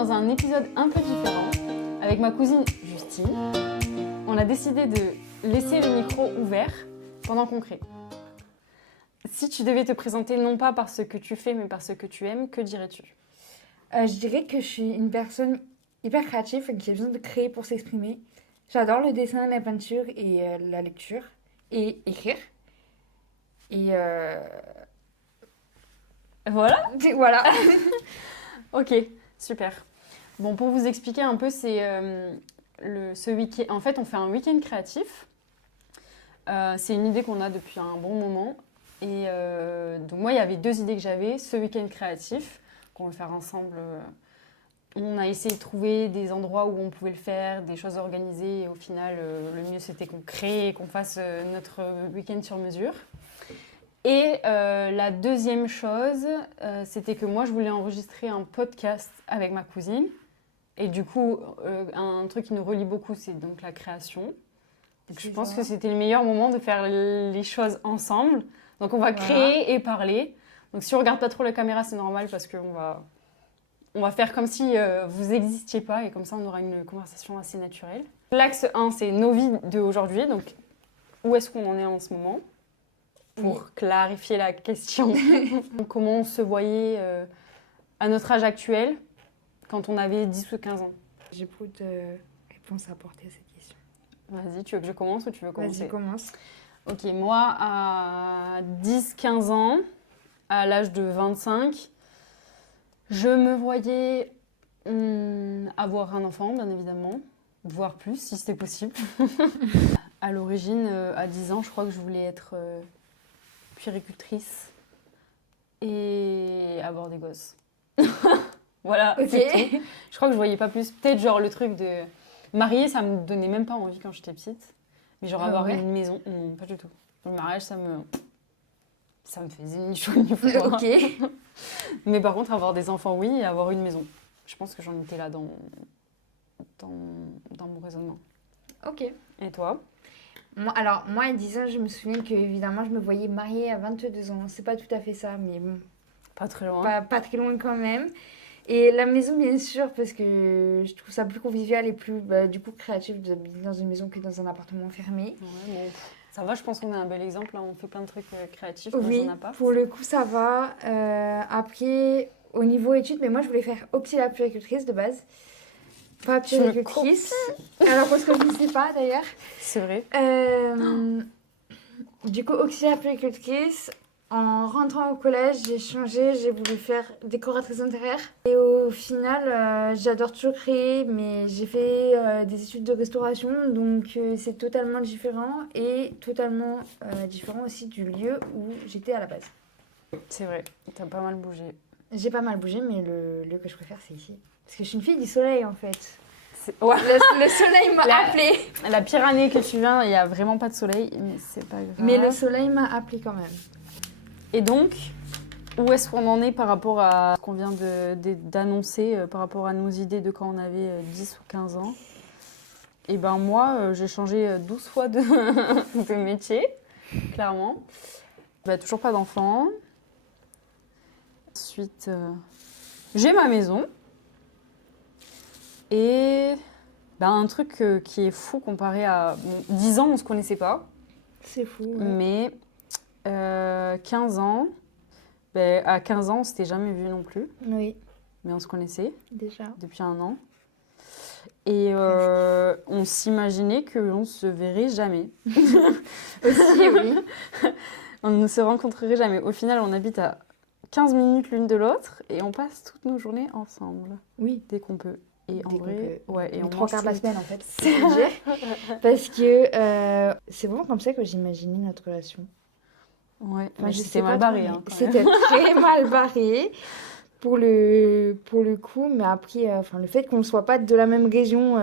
dans un épisode un peu différent. Avec ma cousine Justine, on a décidé de laisser le micro ouvert pendant qu'on crée. Si tu devais te présenter non pas par ce que tu fais, mais par ce que tu aimes, que dirais-tu ? Je dirais que je suis une personne hyper créative et qui a besoin de créer pour s'exprimer. J'adore le dessin, la peinture et la lecture et écrire. Et Voilà. voilà. Ok, super. Bon, pour vous expliquer un peu, c'est ce week-end. En fait, on fait un week-end créatif. C'est une idée qu'on a depuis un bon moment. Et donc moi, il y avait 2 idées que j'avais. Ce week-end créatif, qu'on va faire ensemble. On a essayé de trouver des endroits où on pouvait le faire, des choses organisées. Et au final, le mieux, c'était qu'on crée et qu'on fasse notre week-end sur mesure. Et la deuxième chose, c'était que moi, je voulais enregistrer un podcast avec ma cousine. Et du coup, un truc qui nous relie beaucoup, c'est donc la création. Donc, je pense que c'était le meilleur moment de faire les choses ensemble. Donc, on va créer et parler. Donc, si on ne regarde pas trop la caméra, c'est normal parce qu'on va faire comme si vous n'existiez pas. Et comme ça, on aura une conversation assez naturelle. L'axe 1, c'est nos vies d'aujourd'hui. Donc, où est-ce qu'on en est en ce moment ? Pour clarifier la question. Comment on se voyait à notre âge actuel quand on avait 10 ou 15 ans ? J'ai beaucoup de réponses à apporter à cette question. Vas-y, tu veux que je commence ou tu veux commencer ? Vas-y, commence. Ok, moi, à 10-15 ans, à l'âge de 25, je me voyais avoir un enfant, bien évidemment, voire plus, si c'était possible. À l'origine, à 10 ans, je crois que je voulais être puéricultrice et avoir des gosses. Voilà, Ok. c'est tout. Je crois que je voyais pas plus. Peut-être genre le truc de marier, ça me donnait même pas envie quand j'étais petite. Mais genre avoir une maison, non, pas du tout. Le mariage, ça me faisait ni chaud ni froid. Ok. Mais par contre, avoir des enfants, oui, et avoir une maison. Je pense que j'en étais là dans mon raisonnement. Ok. Et toi ? Moi, à 10 ans, je me souviens que évidemment, je me voyais mariée à 22 ans. C'est pas tout à fait ça, mais bon. Pas très loin. Pas très loin quand même. Et la maison, bien sûr, parce que je trouve ça plus convivial et plus, du coup, créatif d'habiter dans une maison que dans un appartement fermé. Ouais, bon, ça va, je pense qu'on a un bel exemple. Là, on fait plein de trucs créatifs Oui, dans un appart. pour le coup, ça va. Après, au niveau études, mais moi, je voulais faire auxiliaire puéricultrice de base. Pas puéricultrice. Alors, parce que je ne sais pas, d'ailleurs. C'est vrai. Du coup, auxiliaire puéricultrice. En rentrant au collège, j'ai changé, j'ai voulu faire décoratrice intérieure. Et au final, j'adore toujours créer, mais j'ai fait des études de restauration, donc c'est totalement différent et totalement différent aussi du lieu où j'étais à la base. C'est vrai, t'as pas mal bougé. J'ai pas mal bougé, mais le lieu que je préfère, c'est ici. Parce que je suis une fille du soleil, en fait. Ouais. Le soleil m'a appelée. La pire année que tu viens, il n'y a vraiment pas de soleil, mais c'est pas grave. Mais le soleil m'a appelée quand même. Et donc, où est-ce qu'on en est par rapport à ce qu'on vient d'annoncer, par rapport à nos idées de quand on avait 10 ou 15 ans ? Et ben moi, j'ai changé 12 fois de métier, clairement. Toujours pas d'enfant. Ensuite, j'ai ma maison. Et un truc qui est fou comparé à 10 ans, on ne se connaissait pas. C'est fou, ouais. Mais 15 ans, à 15 ans, on ne s'était jamais vu non plus. Oui. Mais on se connaissait déjà depuis 1 an. Et on s'imaginait qu'on ne se verrait jamais. Aussi, oui. On ne se rencontrerait jamais. Au final, on habite à 15 minutes l'une de l'autre et on passe toutes nos journées ensemble. Oui. Dès qu'on peut. Et en vrai, et on 3 mange quarts de la tout. semaine en fait, c'est dire. Parce que c'est vraiment comme ça que j'imaginais notre relation. Ouais, Enfin, mais je c'était sais mal pas barré. toi, Hein, c'était très mal barré pour le coup, mais après, le fait qu'on ne soit pas de la même région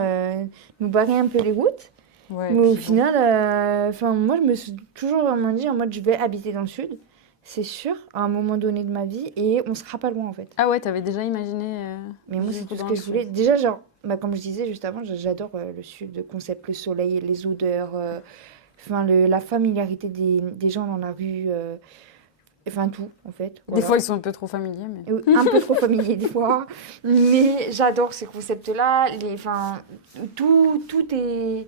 nous barrait un peu les routes. Ouais, Mais au final, moi je me suis toujours vraiment dit en mode je vais habiter dans le sud, c'est sûr, à un moment donné de ma vie, et on sera pas loin en fait. Ah ouais, t'avais déjà imaginé mais moi, c'est tout ce que je voulais. Déjà, genre, comme je disais juste avant, j'adore le sud, le concept, le soleil, les odeurs, la familiarité des gens dans la rue. Enfin, tout, en fait. Des Voilà. fois, ils sont un peu trop familiers, mais... Un peu trop familier des fois, mais j'adore ces concepts-là. Enfin, tout est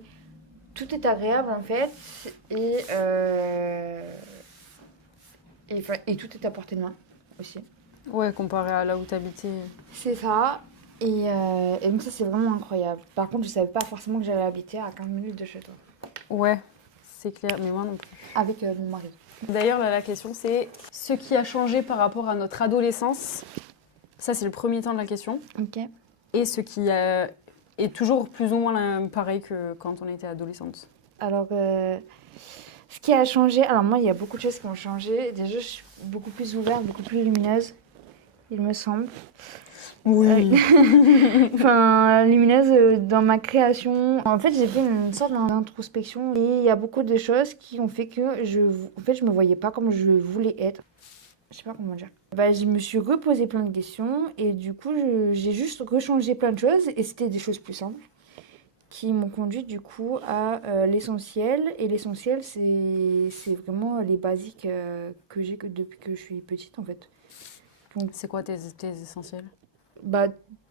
agréable en fait, et, et tout est à portée de main aussi. Ouais, comparé à là où t'habitais. C'est ça, et donc ça c'est vraiment incroyable. Par contre, je savais pas forcément que j'allais habiter à 15 minutes de chez toi, Ouais, c'est clair, mais moi non plus. avec mon mari. D'ailleurs, là, la question, c'est ce qui a changé par rapport à notre adolescence. Ça, c'est le premier temps de la question. Ok. Et ce qui est toujours plus ou moins pareil que quand on était adolescente. Alors, ce qui a changé, alors moi il y a beaucoup de choses qui ont changé. Déjà, je suis beaucoup plus ouverte, beaucoup plus lumineuse, il me semble. Oui. Enfin, lumineuse dans ma création. En fait, j'ai fait une sorte d'introspection et il y a beaucoup de choses qui ont fait que je me voyais pas comme je voulais être. Je sais pas comment dire. Bah, je me suis reposé plein de questions et du coup, j'ai juste rechangé plein de choses et c'était des choses plus simples qui m'ont conduit du coup à l'essentiel. Et l'essentiel, c'est vraiment les basiques que j'ai depuis que je suis petite en fait. Donc, C'est quoi tes essentiels? bah,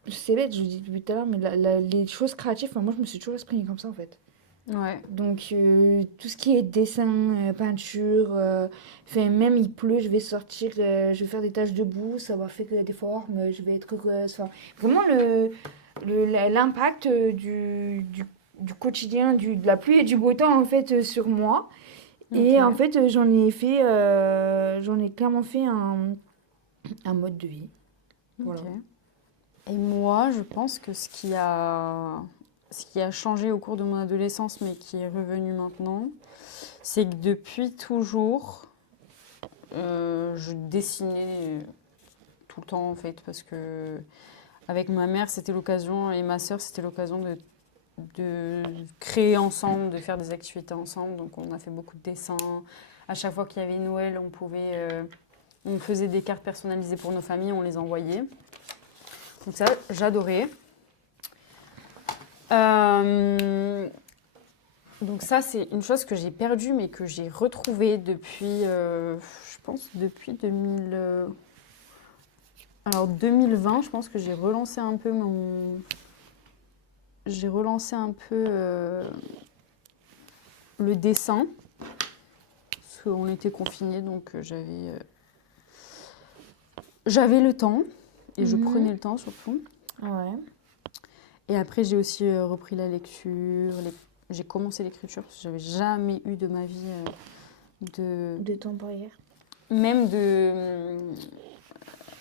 c'est bête, je le dis depuis tout à l'heure, mais les choses créatives, enfin, moi je me suis toujours exprimée comme ça en fait. Ouais. Donc tout ce qui est dessin, peinture, enfin, même il pleut, je vais sortir, je vais faire des taches de boue, ça va faire des formes, je vais être heureuse. Enfin, vraiment l'impact du quotidien, de la pluie et du beau temps en fait sur moi. Et en Ok. fait, j'en ai clairement fait un mode de vie. Voilà. Ok. Et moi, je pense que ce qui a changé au cours de mon adolescence, mais qui est revenu maintenant, c'est que depuis toujours, je dessinais tout le temps en fait, parce que avec ma mère, c'était l'occasion, et ma sœur, c'était l'occasion de créer ensemble, de faire des activités ensemble. Donc on a fait beaucoup de dessins. À chaque fois qu'il y avait Noël, on faisait des cartes personnalisées pour nos familles, on les envoyait. Donc ça, j'adorais. Donc ça, c'est une chose que j'ai perdue, mais que j'ai retrouvée depuis, je pense, depuis 2020, je pense que j'ai relancé un peu le dessin, parce qu'on était confinés, donc j'avais le temps, et je prenais le temps surtout. Ouais. Et après, j'ai aussi repris la lecture, j'ai commencé l'écriture, parce que j'avais jamais eu de ma vie De temps pour hier. même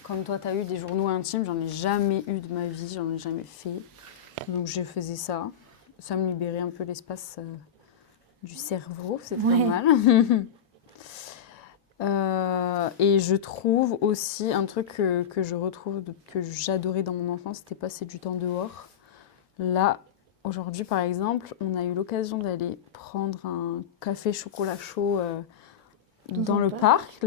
comme toi, tu as eu des journaux intimes, j'en ai jamais eu de ma vie, j'en ai jamais fait. Donc je faisais ça. Ça me libérait un peu l'espace du cerveau, c'était pas mal. Et je trouve aussi un truc que je retrouve, que j'adorais dans mon enfance, c'était passer du temps dehors. Là, aujourd'hui par exemple, on a eu l'occasion d'aller prendre un café chocolat chaud dans le parc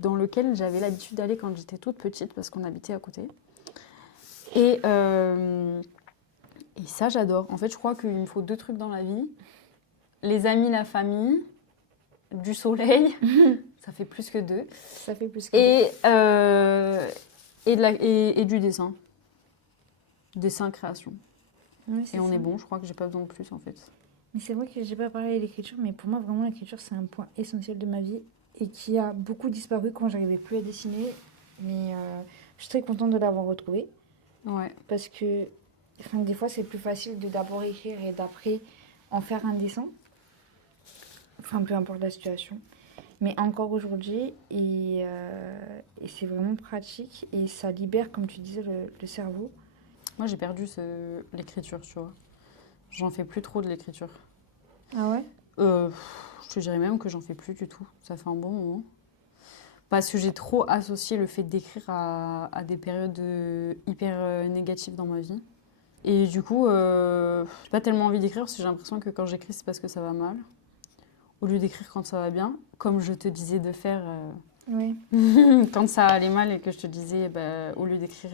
dans lequel j'avais l'habitude d'aller quand j'étais toute petite parce qu'on habitait à côté. Et ça, j'adore. En fait, je crois qu'il me faut 2 trucs dans la vie. Les amis, la famille, du soleil, ça fait plus que 2. Ça fait plus que Et du dessin. Dessin, création. Ouais, Et on ça. est bon, je crois que j'ai pas besoin de plus en fait. Mais c'est vrai que j'ai pas parlé de l'écriture, mais pour moi, vraiment, l'écriture, c'est un point essentiel de ma vie et qui a beaucoup disparu quand j'arrivais plus à dessiner. Mais je suis très contente de l'avoir retrouvé Ouais. parce que enfin, des fois, c'est plus facile de d'abord écrire et d'après en faire un dessin. Enfin, peu importe la situation. Mais encore aujourd'hui, et c'est vraiment pratique et ça libère, comme tu disais, le cerveau. Moi, j'ai perdu l'écriture, tu vois. J'en fais plus trop de l'écriture. Ah ouais? Je te dirais même que j'en fais plus du tout. Ça fait un bon moment. Parce que j'ai trop associé le fait d'écrire à des périodes hyper négatives dans ma vie. Et du coup, j'ai pas tellement envie d'écrire parce que j'ai l'impression que quand j'écris, c'est parce que ça va mal. Au lieu d'écrire quand ça va bien, comme je te disais de faire Oui. quand ça allait mal et que je te disais, au lieu d'écrire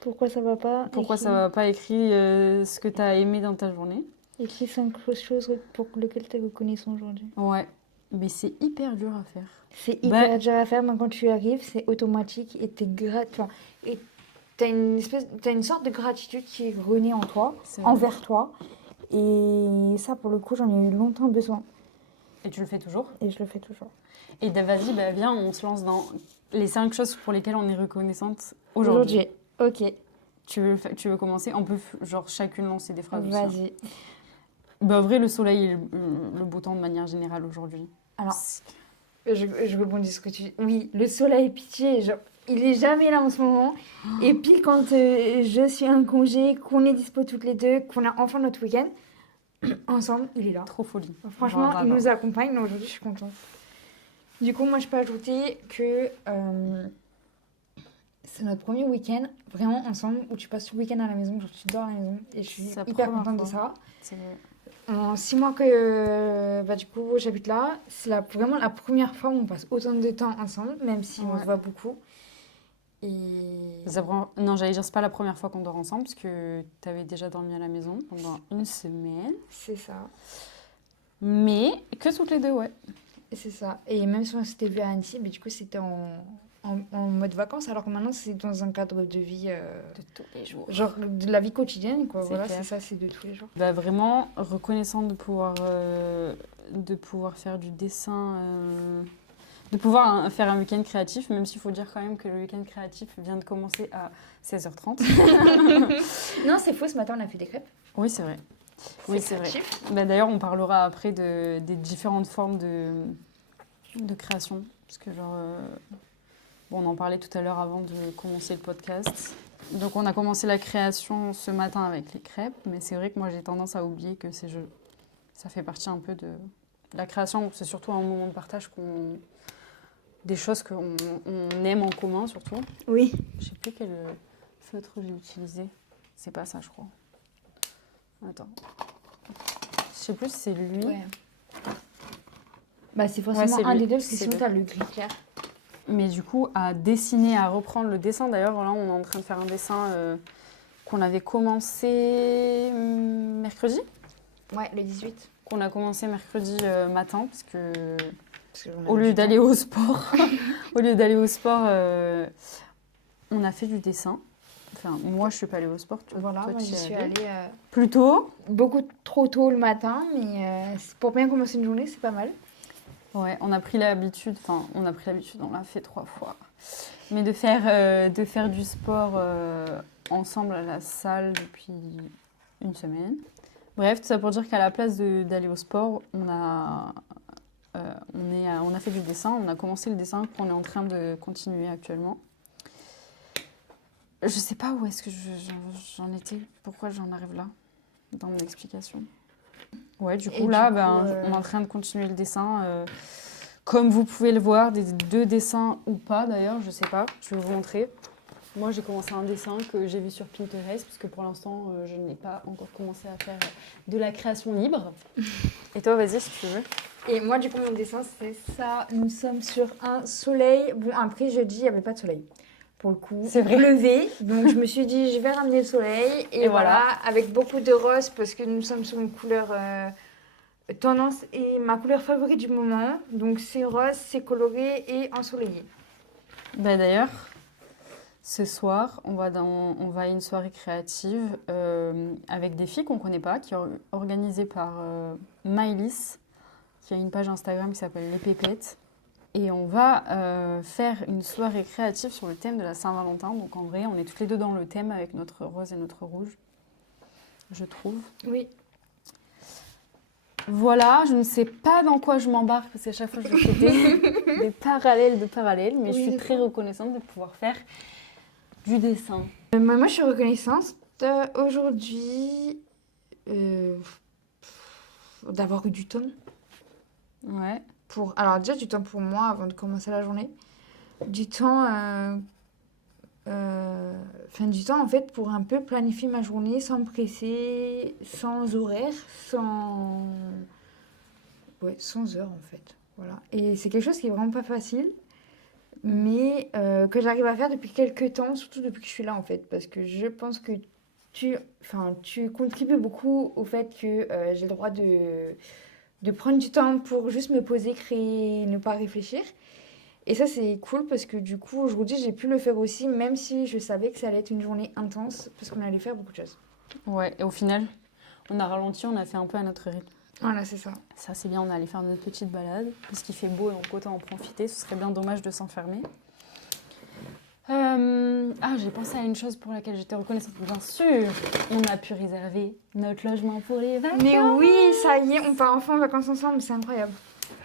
Pourquoi ça va pas? pourquoi ça va pas, écrit ce que tu as aimé dans ta journée. Écris 5 choses pour lesquelles tu es reconnaissant aujourd'hui. Ouais. Mais c'est hyper dur à faire. C'est hyper dur à faire, mais quand tu y arrives, c'est automatique et et t'as une sorte de gratitude qui est renée en toi, envers toi. Et ça, pour le coup, j'en ai eu longtemps besoin. Et tu le fais toujours? Et je le fais toujours. Et vas-y, viens, on se lance dans les 5 choses pour lesquelles on est reconnaissante aujourd'hui. Ok. Tu veux commencer? On peut chacune lancer des phrases. Vas-y. Vrai, le soleil et le beau temps de manière générale aujourd'hui. Alors, je rebondis sur ce que tu dis. Oui, le soleil, pitié, il est jamais là en ce moment. Et pile quand je suis en congé, qu'on est dispo toutes les deux, qu'on a enfin notre week-end, ensemble, il est là. Trop folie. Franchement, il nous accompagne. Donc aujourd'hui, je suis contente. Du coup, moi, je peux ajouter que c'est notre premier week-end vraiment ensemble où tu passes tout le week-end à la maison, genre tu dors à la maison. Et je suis hyper contente de ça. C'est vrai. En 6 mois que du coup j'habite là, c'est vraiment la première fois où on passe autant de temps ensemble, même si on se voit beaucoup. Et... Non, j'allais dire, c'est pas la première fois qu'on dort ensemble, parce que tu avais déjà dormi à la maison pendant une semaine. C'est ça. Mais que toutes les deux, ouais. C'est ça. Et même si on s'était vu à Annecy, mais du coup c'était en mode vacances, alors que maintenant c'est dans un cadre de vie de tous les jours, genre de la vie quotidienne, quoi. Voilà, clair. c'est ça, c'est de tous les jours. Vraiment reconnaissante de pouvoir faire du dessin, de pouvoir faire un week-end créatif, même s'il faut dire quand même que le week-end créatif vient de commencer à 16h30. Non, c'est faux, ce matin on a fait des crêpes. Oui, c'est vrai. Oui, c'est vrai. D'ailleurs, on parlera après des différentes formes de création, parce que on en parlait tout à l'heure avant de commencer le podcast. Donc on a commencé la création ce matin avec les crêpes, mais c'est vrai que moi j'ai tendance à oublier que ça fait partie un peu de la création. C'est surtout un moment de partage des choses qu'on aime en commun surtout. Oui. Je sais plus quel feutre j'ai utilisé. C'est pas ça, je crois. Attends. Je sais plus si c'est lui. Ouais. C'est forcément un des deux parce que sinon t'as le gris clair. Mais du coup, à reprendre le dessin. D'ailleurs, là, on est en train de faire un dessin qu'on avait commencé mercredi. Ouais, le 18. Qu'on a commencé mercredi matin, parce que au lieu d'aller au sport, on a fait du dessin. Enfin, moi, je suis pas allée au sport. Voilà, moi, j'y suis allée plus tôt. Beaucoup trop tôt le matin, mais pour bien commencer une journée, c'est pas mal. Ouais, on a pris l'habitude, on l'a fait 3 fois, mais de faire du sport ensemble à la salle depuis une semaine. Bref, tout ça pour dire qu'à la place d'aller au sport, on a fait du dessin, on a commencé le dessin qu'on est en train de continuer actuellement. Je sais pas où est-ce que j'en étais, pourquoi j'en arrive là, dans mon explication. Ouais, du coup, on est en train de continuer le dessin. Comme vous pouvez le voir, des 2 dessins ou pas d'ailleurs, je sais pas, je vais vous montrer. Moi, j'ai commencé un dessin que j'ai vu sur Pinterest, parce que pour l'instant, je n'ai pas encore commencé à faire de la création libre. Et toi, vas-y, si tu veux. Et moi, du coup, mon dessin, c'est ça. Nous sommes sur un soleil. Bon, après, jeudi, il n'y avait pas de soleil. Pour le coup, il pleuvait. Donc, je me suis dit, je vais ramener le soleil. Et voilà, avec beaucoup de rose, parce que nous sommes sur une couleur tendance et ma couleur favorite du moment. Donc, c'est rose, c'est coloré et ensoleillé. D'ailleurs, ce soir, on va à une soirée créative avec des filles qu'on ne connaît pas, qui est organisée par Maëlys, qui a une page Instagram qui s'appelle Les Pépettes. Et on va faire une soirée créative sur le thème de la Saint-Valentin. Donc en vrai, on est toutes les deux dans le thème avec notre rose et notre rouge, je trouve. Oui. Voilà, je ne sais pas dans quoi je m'embarque, parce qu'à chaque fois je fais des parallèles de parallèles, mais je suis très reconnaissante de pouvoir faire du dessin. Moi, je suis reconnaissante aujourd'hui d'avoir eu du temps. Ouais. Alors déjà, du temps pour moi avant de commencer la journée. Du temps... du temps, en fait, pour un peu planifier ma journée sans me presser, sans horaire, sans heure, en fait. Voilà. Et c'est quelque chose qui est vraiment pas facile, mais que j'arrive à faire depuis quelques temps, surtout depuis que je suis là, en fait. Parce que je pense que tu contribues beaucoup au fait que j'ai le droit de de prendre du temps pour juste me poser, créer, ne pas réfléchir. Et ça, c'est cool parce que du coup, aujourd'hui, j'ai pu le faire aussi, même si je savais que ça allait être une journée intense parce qu'on allait faire beaucoup de choses. Ouais, et au final, on a ralenti, on a fait un peu à notre rythme. Voilà, c'est ça. Ça, c'est bien, on est allé faire notre petite balade. Parce qu'il fait beau et on peut autant en profiter. Ce serait bien dommage de s'enfermer. J'ai pensé à une chose pour laquelle j'étais reconnaissante. Bien sûr, on a pu réserver notre logement pour les vacances. Mais oui, ça y est, on part enfin en vacances ensemble, c'est incroyable.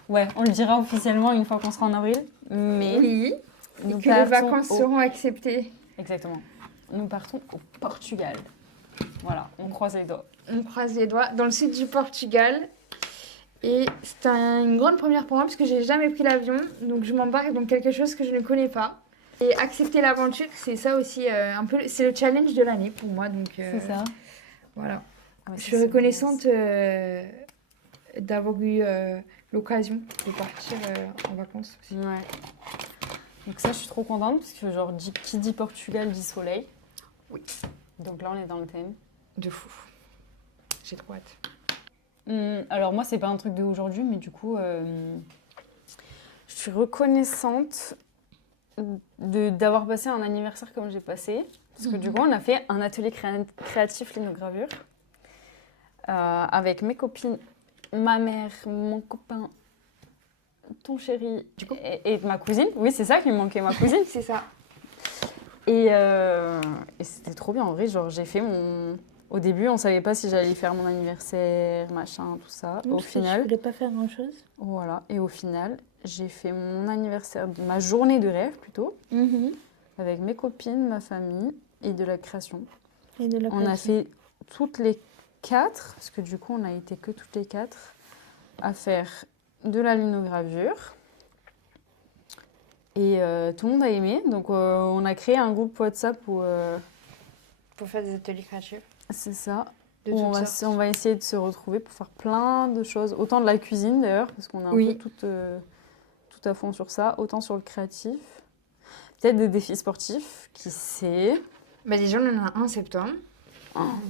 Ouais, on le dira officiellement une fois qu'on sera en avril. Mais Oui, et nous que les partons vacances seront acceptées. Exactement. Nous partons au Portugal. Voilà, on croise les doigts. On croise les doigts, dans le sud du Portugal. Et c'est une grande première pour moi parce que j'ai jamais pris l'avion. Donc je m'embarque dans quelque chose que je ne connais pas. Et accepter l'aventure, c'est ça aussi un peu... C'est le challenge de l'année pour moi. Donc, C'est ça. Voilà. Ouais, Je suis reconnaissante d'avoir eu l'occasion de partir en vacances aussi. Ouais. Donc ça, je suis trop contente parce que genre, qui dit Portugal dit soleil. Oui. Donc là, on est dans le thème. De fou. J'ai trop hâte. Alors moi, c'est pas un truc de aujourd'hui, mais du coup, je suis reconnaissante d'avoir passé un anniversaire comme j'ai passé. Parce que du coup, on a fait un atelier créatif linogravure avec mes copines, ma mère, mon copain, ton chéri et ma cousine. Oui, c'est ça qui me manquait, ma cousine. C'est ça. Et c'était trop bien en vrai. Genre, j'ai fait mon. Au début, on savait pas si j'allais faire mon anniversaire, machin, tout ça. Non, Au final. Je voulais pas faire grand-chose. Voilà. Et au final, j'ai fait mon anniversaire, ma journée de rêve plutôt, avec mes copines, ma famille et de la création. Et de la On a fait toutes les 4, parce que du coup, on a été que toutes les 4 à faire de la linogravure. Et tout le monde a aimé. Donc, on a créé un groupe WhatsApp où. Pour faire des ateliers créatifs. C'est ça. De On toutes sortes. va essayer de se retrouver pour faire plein de choses. Autant de la cuisine d'ailleurs, parce qu'on est un Oui. peu tout à fond sur ça. Autant sur le créatif. Peut-être des défis sportifs, qui sait. Bah déjà, on en a un en septembre.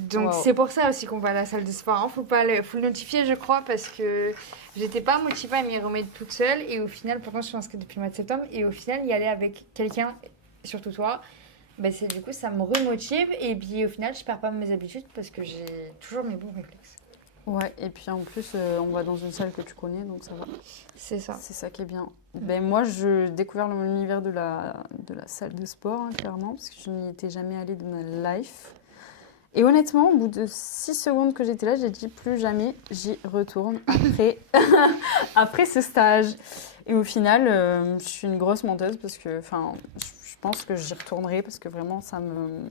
Donc Wow. c'est pour ça aussi qu'on va à la salle de sport. Hein. Faut le notifier, je crois, parce que j'étais pas motivée à m'y remettre toute seule. Et au final, pourtant, je suis inscrite depuis le mois de septembre. Et au final, y aller avec quelqu'un, surtout toi, bah, du coup, ça me remotive. Et puis au final, je perds pas mes habitudes parce que j'ai toujours mes bons réflexes. Ouais, et puis en plus, on va dans une salle que tu connais, donc ça va. C'est ça. C'est ça qui est bien. Ben, moi, j'ai découvert l'univers de la salle de sport, hein, clairement, parce que je n'y étais jamais allée de ma life. Et honnêtement, au bout de 6 secondes que j'étais là, j'ai dit plus jamais j'y retourne après ce stage. Et au final, je suis une grosse menteuse parce que, je pense que j'y retournerai parce que vraiment, ça me...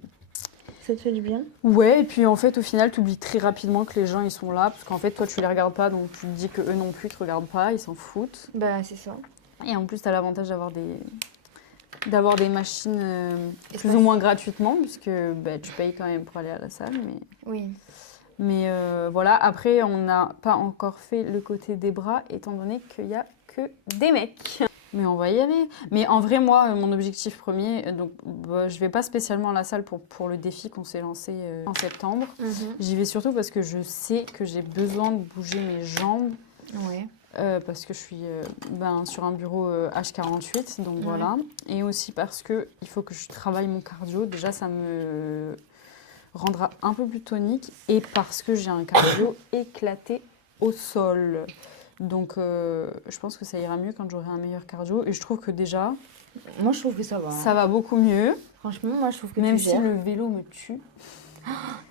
Ça te fait du bien? Ouais, et puis en fait, au final, tu oublies très rapidement que les gens, ils sont là, parce qu'en fait, toi, tu les regardes pas, donc tu te dis qu'eux non plus, ils te regardent pas, ils s'en foutent. Bah, c'est ça. Et en plus, tu as l'avantage d'avoir des machines plus ou moins gratuitement, puisque tu payes quand même pour aller à la salle. Oui. Mais voilà, après, on n'a pas encore fait le côté des bras, étant donné qu'il n'y a que des mecs. Mais on va y aller. Mais en vrai, moi, mon objectif premier, je vais pas spécialement à la salle pour le défi qu'on s'est lancé en septembre. J'y vais surtout parce que je sais que j'ai besoin de bouger mes jambes. Ouais. Parce que je suis sur un bureau H48, donc voilà. Et aussi parce qu'il faut que je travaille mon cardio. Déjà, ça me rendra un peu plus tonique. Et parce que j'ai un cardio éclaté au sol. Donc, je pense que ça ira mieux quand j'aurai un meilleur cardio. Et je trouve que déjà... Moi, je trouve que ça va. Ça va beaucoup mieux. Franchement, moi, je trouve que même tu si gères. le vélo me tue.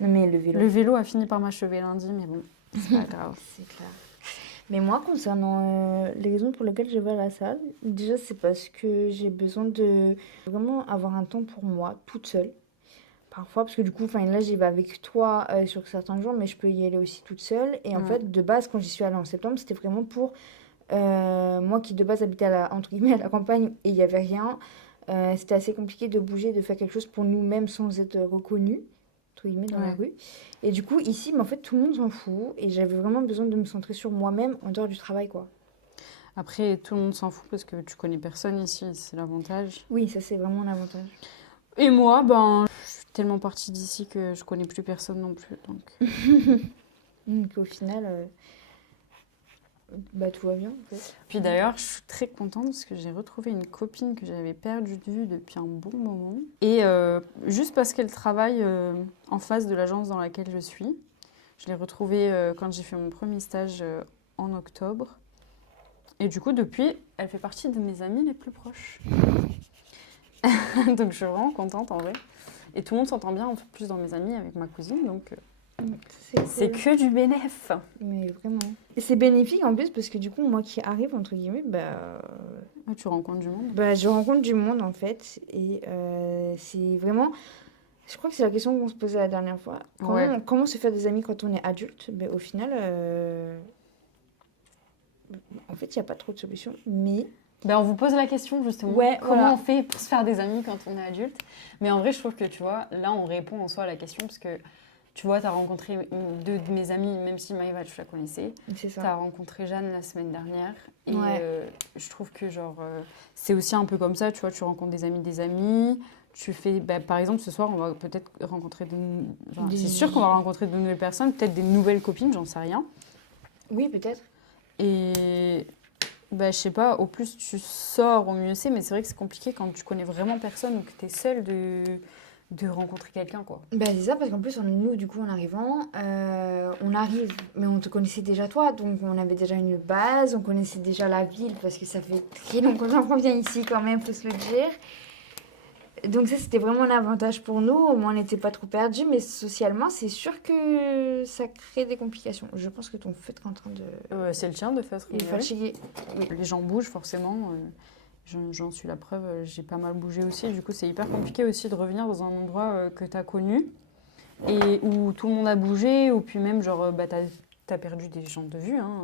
Non, mais le vélo. Le vélo a fini par m'achever lundi, mais bon, c'est pas grave. C'est clair. Mais moi, concernant les raisons pour lesquelles je vais à la salle, déjà, c'est parce que j'ai besoin de vraiment avoir un temps pour moi, toute seule. Parfois, parce que du coup, là, j'y vais avec toi sur certains jours, mais je peux y aller aussi toute seule. Et en fait, de base, quand j'y suis allée en septembre, c'était vraiment pour moi qui, de base, habitais entre guillemets, à la campagne et il n'y avait rien. C'était assez compliqué de bouger, de faire quelque chose pour nous-mêmes sans être reconnus, entre guillemets, dans la rue. Et du coup, ici, mais en fait, tout le monde s'en fout. Et j'avais vraiment besoin de me centrer sur moi-même en dehors du travail, quoi. Après, tout le monde s'en fout parce que tu connais personne ici, c'est l'avantage. Oui, ça, c'est vraiment un avantage. Et moi, je suis tellement partie d'ici que je connais plus personne non plus. Donc, Donc au final, bah tout va bien en fait. Puis d'ailleurs, je suis très contente parce que j'ai retrouvé une copine que j'avais perdue de vue depuis un bon moment. Et juste parce qu'elle travaille en face de l'agence dans laquelle je suis. Je l'ai retrouvée quand j'ai fait mon premier stage en octobre. Et du coup, depuis, elle fait partie de mes amis les plus proches. Donc je suis vraiment contente en vrai. Et tout le monde s'entend bien, en plus dans mes amis, avec ma cousine. Donc c'est Cool. que du bénéf. Mais vraiment. Et c'est bénéfique en plus parce que du coup, moi qui arrive, entre guillemets, Ah, tu rencontres du monde. je rencontre du monde en fait. Et c'est vraiment. Je crois que c'est la question qu'on se posait la dernière fois. Comment se faire des amis quand on est adulte? Au final, en fait, il n'y a pas trop de solutions. Mais Ben, on vous pose la question justement, Ouais, comment voilà. on fait pour se faire des amis quand on est adulte? Mais en vrai, je trouve que tu vois, là, on répond en soi à la question parce que tu vois, tu as rencontré deux de mes amies, même si Maëva, tu la connaissais. c'est Tu as ça. rencontré Jeanne la semaine dernière. Et Ouais. je trouve que genre, c'est aussi un peu comme ça, tu vois, tu rencontres des amis des amis. Tu fais, bah, par exemple, ce soir, on va peut-être rencontrer c'est sûr qu'on va rencontrer de nouvelles personnes, peut-être des nouvelles copines, j'en sais rien. Oui, peut-être. Et bah, je sais pas, au plus tu sors, au mieux c'est, mais c'est vrai que c'est compliqué quand tu connais vraiment personne ou que tu es seule de rencontrer quelqu'un, quoi. C'est ça, parce qu'en plus, nous, du coup, en arrivant, on arrive, mais on te connaissait déjà toi, donc on avait déjà une base, on connaissait déjà la ville, parce que ça fait très longtemps qu'on vient ici quand même, faut se le dire. Donc ça, c'était vraiment un avantage pour nous, au moins on n'était pas trop perdus, mais socialement, c'est sûr que ça crée des complications. Je pense que ton feutre est en train de... C'est le tien de faire Il est fatigué. Oui. Les gens bougent forcément, j'en suis la preuve, j'ai pas mal bougé aussi, du coup c'est hyper compliqué aussi de revenir dans un endroit que tu as connu et où tout le monde a bougé, ou puis même genre bah, t'as perdu des gens de vue, hein,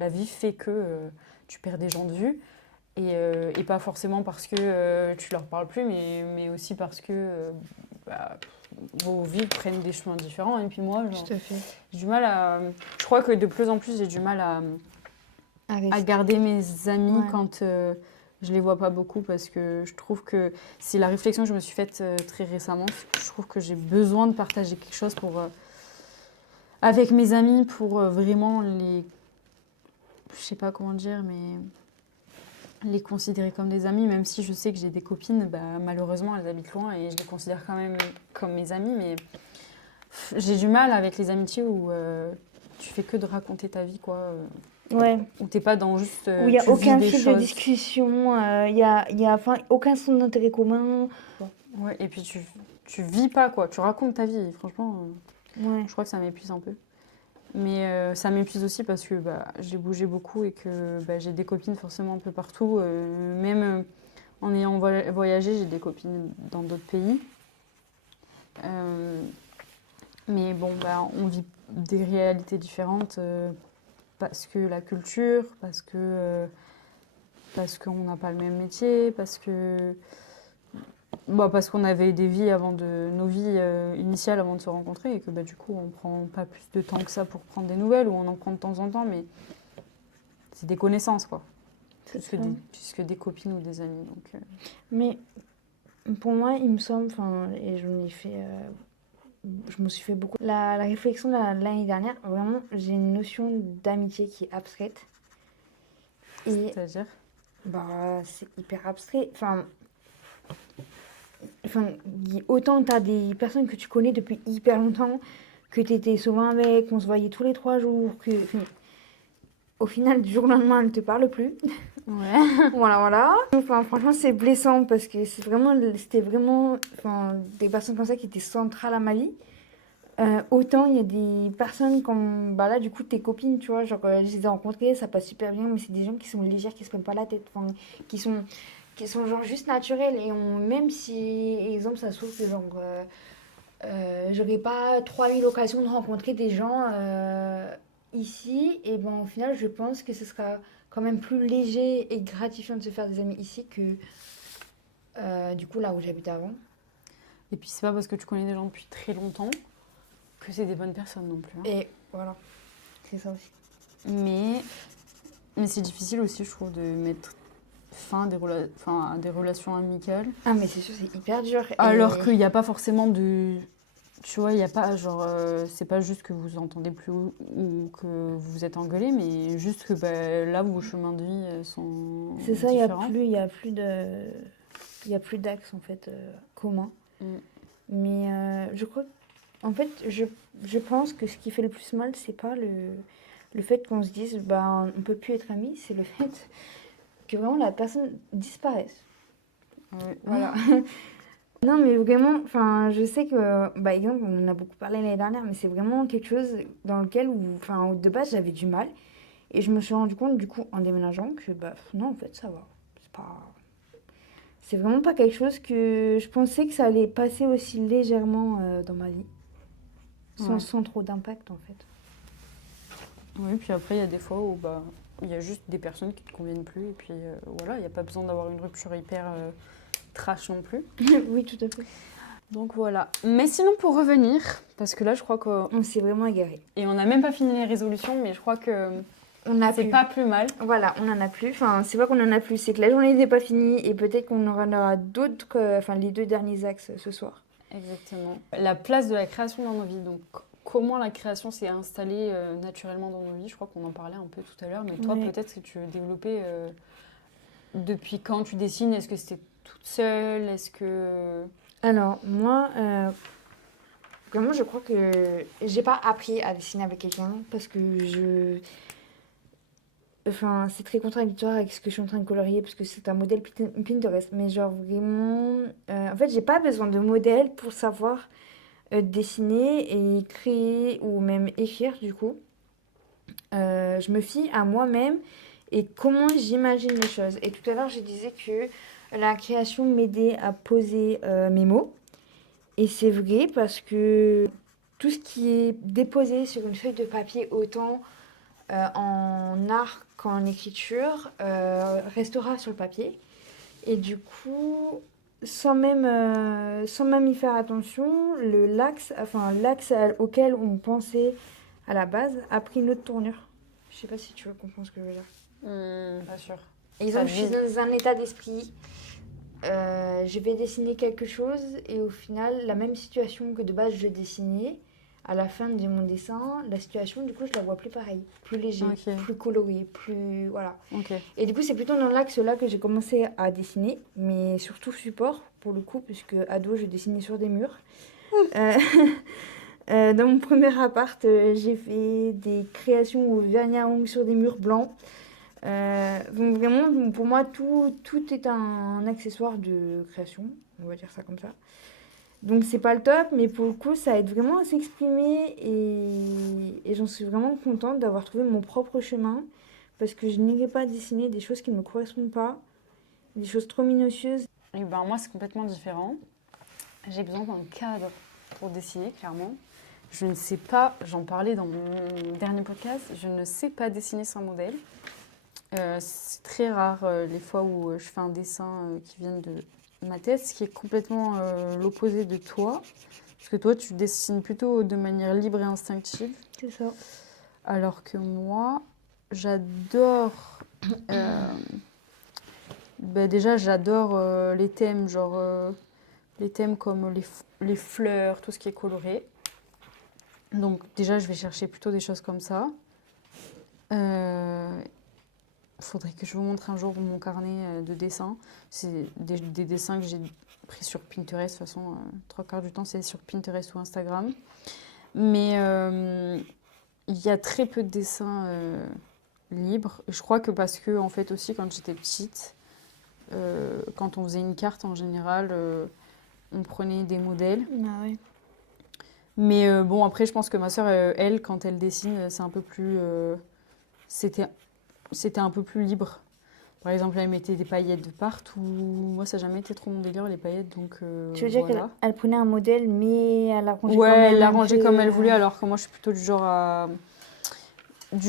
la vie fait que tu perds des gens de vue. Et pas forcément parce que tu leur parles plus, mais aussi parce que bah, vos vies prennent des chemins différents. Et puis moi, genre, Tout à fait. j'ai du mal à... Je crois que de plus en plus, j'ai du mal à Arrête. garder mes amis Ouais. quand je les vois pas beaucoup, parce que je trouve que c'est la réflexion que je me suis faite très récemment. Je trouve que j'ai besoin de partager quelque chose avec mes amis pour vraiment les... Je sais pas comment dire, mais... les considérer comme des amis, même si je sais que j'ai des copines, bah, malheureusement elles habitent loin et je les considère quand même comme mes amis, mais j'ai du mal avec les amitiés où tu fais que de raconter ta vie, quoi, Ouais. où t'es pas dans juste Où il n'y a tu vis aucun des fil de choses. discussion, il y a aucun centre d'intérêt commun. Ouais, et puis tu vis pas, quoi, tu racontes ta vie, franchement, Ouais. je crois que ça m'épuise un peu. Mais ça m'épuise aussi parce que bah, j'ai bougé beaucoup et que bah, j'ai des copines forcément un peu partout. Même en ayant voyagé, j'ai des copines dans d'autres pays. Mais bon, bah, on vit des réalités différentes parce que la culture, parce qu'on n'a pas le même métier, parce qu'on avait des vies nos vies initiales avant de se rencontrer, et que bah, du coup on prend pas plus de temps que ça pour prendre des nouvelles, ou on en prend de temps en temps, mais c'est des connaissances, quoi, plus que des copines ou des amis. Donc, Mais pour moi, il me semble, et je me suis fait beaucoup. La réflexion de l'année dernière, vraiment, j'ai une notion d'amitié qui est abstraite. Et c'est-à-dire c'est hyper abstrait. Autant tu as des personnes que tu connais depuis hyper longtemps, que tu étais souvent avec, on se voyait tous les 3 jours, au final, du jour au lendemain, elle ne te parle plus. Ouais. Voilà. Franchement, c'est blessant parce que c'était vraiment des personnes comme ça qui étaient centrales à ma vie. Autant il y a des personnes comme là du coup tes copines, tu vois, genre je les ai rencontrées, ça passe super bien, mais c'est des gens qui sont légères, qui se prennent pas la tête, qui sont genre juste naturels, et même si exemple ça se trouve que genre j'aurais pas 3000 occasions de rencontrer des gens ici, et ben au final je pense que ce sera quand même plus léger et gratifiant de se faire des amis ici que du coup là où j'habitais avant. Et puis c'est pas parce que tu connais des gens depuis très longtemps que c'est des bonnes personnes non plus, hein. Et voilà, c'est ça aussi. Mais c'est difficile aussi, je trouve, de mettre fin à des relations amicales. Ah mais c'est sûr, c'est hyper dur. Alors qu'il n'y a pas forcément de tu vois, il y a pas, genre, c'est pas juste que vous vous entendez plus ou que vous vous êtes engueulé, mais juste que bah, là, vos chemins de vie sont C'est ça, différents. il y a plus d'axe en fait commun. Mm. Mais je crois, en fait, je pense que ce qui fait le plus mal, c'est pas le fait qu'on se dise, bah, on peut plus être amis, c'est le fait que vraiment la personne disparaisse. Ouais. Voilà. Non, mais vraiment, enfin, je sais que, par exemple, on en a beaucoup parlé l'année dernière, mais c'est vraiment quelque chose dans lequel, enfin, de base, j'avais du mal. Et je me suis rendu compte, du coup, en déménageant, que, bah, non, en fait, ça va. C'est vraiment pas quelque chose que je pensais que ça allait passer aussi légèrement dans ma vie, Ouais. sans trop d'impact, en fait. Oui, puis après, il y a des fois où bah, il y a juste des personnes qui ne te conviennent plus, et puis voilà, il n'y a pas besoin d'avoir une rupture hyper trash non plus. Oui, tout à fait. Donc voilà. Mais sinon, pour revenir, parce que là, je crois que. On s'est vraiment égaré. Et on n'a même pas fini les résolutions, mais je crois que On a c'est plus. pas plus mal. Voilà, on en a plus. Enfin, c'est pas qu'on en a plus, c'est que la journée n'est pas finie et peut-être qu'on en aura d'autres, enfin, les 2 derniers axes ce soir. Exactement. La place de la création dans nos vies. Donc, comment la création s'est installée naturellement dans nos vies. Je crois qu'on en parlait un peu tout à l'heure, mais toi, Ouais. peut-être que tu veux développer depuis quand tu dessines. Est-ce que c'était toute seule? Est-ce que. Alors, moi, vraiment, je crois que j'ai pas appris à dessiner avec quelqu'un parce que Enfin, c'est très contradictoire avec ce que je suis en train de colorier parce que c'est un modèle Pinterest. Mais genre, vraiment... en fait, j'ai pas besoin de modèle pour savoir dessiner et créer ou même écrire, du coup. Je me fie à moi-même et comment j'imagine les choses. Et tout à l'heure, je disais que la création m'aidait à poser mes mots. Et c'est vrai parce que tout ce qui est déposé sur une feuille de papier, autant en art qu'en écriture, restera sur le papier. Et du coup, sans même y faire attention, l'axe auquel on pensait à la base a pris une autre tournure. Je sais pas si tu veux comprendre ce que je veux dire. Pas sûr. Exemple, je suis dans un état d'esprit, je vais dessiner quelque chose et au final, la même situation que de base je dessinais, à la fin de mon dessin, la situation, du coup, je la vois plus pareil, plus léger, Ok. plus coloré, plus... Voilà. Ok. Et du coup, c'est plutôt dans l'axe-là que j'ai commencé à dessiner, mais surtout support, pour le coup, puisque ado, je dessinais sur des murs. Euh, dans mon premier appart, j'ai fait des créations au vernis à ongles sur des murs blancs. Donc vraiment, pour moi, tout est un accessoire de création, on va dire ça comme ça. Donc c'est pas le top, mais pour le coup, ça aide vraiment à s'exprimer et j'en suis vraiment contente d'avoir trouvé mon propre chemin parce que je n'irai pas dessiner des choses qui ne me correspondent pas, des choses trop minutieuses. Et ben moi, c'est complètement différent. J'ai besoin d'un cadre pour dessiner, clairement. Je ne sais pas, j'en parlais dans mon dernier podcast, je ne sais pas dessiner sans modèle. C'est très rare les fois où je fais un dessin qui vient de ma tête, ce qui est complètement l'opposé de toi. Parce que toi, tu dessines plutôt de manière libre et instinctive. C'est ça. Alors que moi, j'adore... déjà, j'adore les thèmes, genre les thèmes comme les fleurs, tout ce qui est coloré. Donc déjà, je vais chercher plutôt des choses comme ça. Faudrait que je vous montre un jour mon carnet de dessins. C'est des dessins que j'ai pris sur Pinterest. De toute façon, 3/4 du temps, c'est sur Pinterest ou Instagram. Mais il y a très peu de dessins libres. Je crois que parce que, en fait, aussi, quand j'étais petite, quand on faisait une carte, en général, on prenait des modèles. Ah ouais. Mais bon, après, je pense que ma sœur, elle, quand elle dessine, c'est un peu plus... C'était un peu plus libre. Par exemple, elle mettait des paillettes de partout. Moi, ça n'a jamais été trop mon délire, les paillettes, donc Tu veux dire voilà. qu'elle prenait un modèle, mais elle l'a rangé Ouais, comme elle l'a un rangé peu, comme elle voulait, alors que moi, je suis plutôt du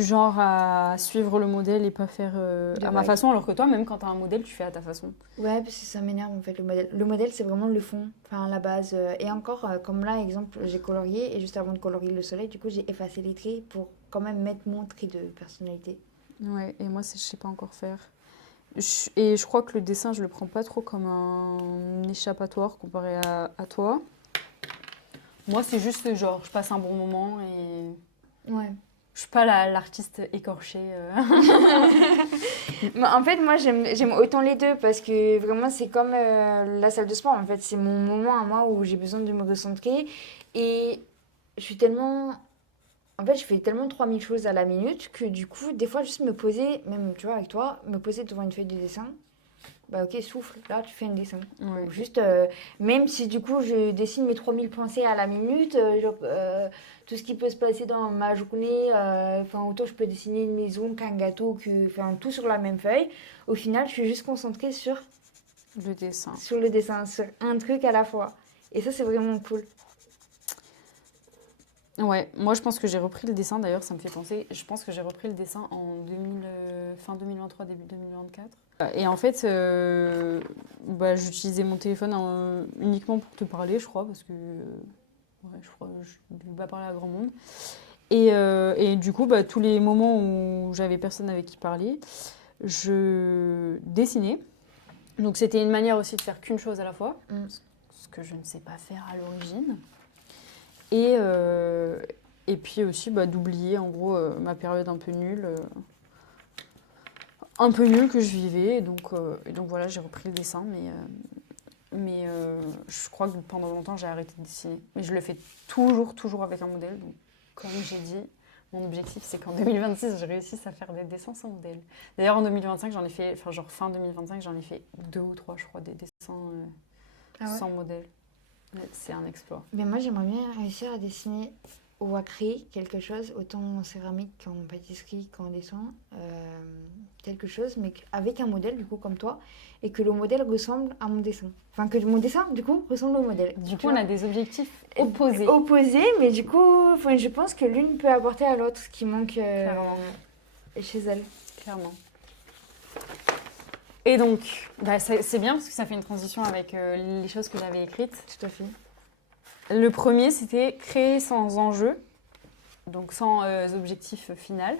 genre à suivre le modèle et pas faire à ma vagues. façon, alors que toi, même quand tu as un modèle, tu fais à ta façon. Ouais, parce que ça m'énerve en fait le modèle. Le modèle, c'est vraiment le fond, enfin la base. Et encore, comme là, exemple, j'ai colorié et juste avant de colorier le soleil, du coup, j'ai effacé les traits pour quand même mettre mon trait de personnalité. Ouais, et moi, je sais pas encore faire. Et je crois que le dessin, je le prends pas trop comme un échappatoire comparé à toi. Moi, c'est juste genre, je passe un bon moment et Ouais. je suis pas l'artiste écorchée. Mais en fait, moi, j'aime autant les deux parce que vraiment, c'est comme la salle de sport. En fait, c'est mon moment à moi où j'ai besoin de me recentrer. Et je suis tellement. En fait, je fais tellement 3000 choses à la minute que du coup, des fois, juste me poser, même tu vois, avec toi, me poser devant une feuille de dessin. Bah, ok, souffle, là, tu fais un dessin. Ouais. Ou juste, même si du coup, je dessine mes 3000 pensées à la minute, tout ce qui peut se passer dans ma journée, enfin, autant je peux dessiner une maison qu'un gâteau, enfin, tout sur la même feuille. Au final, je suis juste concentrée Le dessin. sur le dessin, sur un truc à la fois. Et ça, c'est vraiment cool. Ouais, moi je pense que j'ai repris le dessin d'ailleurs, ça me fait penser. Je pense que j'ai repris le dessin en fin 2023, début 2024. Et en fait, j'utilisais mon téléphone uniquement pour te parler, je crois, parce que je crois que je ne vais pas parler à grand monde. Et du coup, tous les moments où j'avais personne avec qui parler, je dessinais. Donc c'était une manière aussi de faire qu'une chose à la fois, ce que je ne sais pas faire à l'origine. Et puis aussi d'oublier en gros ma période un peu nulle que je vivais. Et donc voilà, j'ai repris le dessin, mais je crois que pendant longtemps j'ai arrêté de dessiner. Mais je le fais toujours avec un modèle. Donc comme j'ai dit, mon objectif c'est qu'en 2026 je réussisse à faire des dessins sans modèle. D'ailleurs en 2025 j'en ai fait, enfin genre fin 2025 j'en ai fait 2 ou 3 je crois des dessins sans modèle. C'est un exploit. Mais moi, j'aimerais bien réussir à dessiner ou à créer quelque chose, autant en céramique qu'en pâtisserie, qu'en dessin, quelque chose, mais avec un modèle, du coup, comme toi, et que le modèle ressemble à mon dessin. Enfin, que mon dessin, du coup, ressemble au modèle. Du coup, on a des objectifs opposés. Opposés, mais du coup, je pense que l'une peut apporter à l'autre ce qui manque chez elle. Clairement. Et donc, c'est bien parce que ça fait une transition avec les choses que j'avais écrites. Tout à fait. Le premier, c'était créer sans enjeu, donc sans objectif final.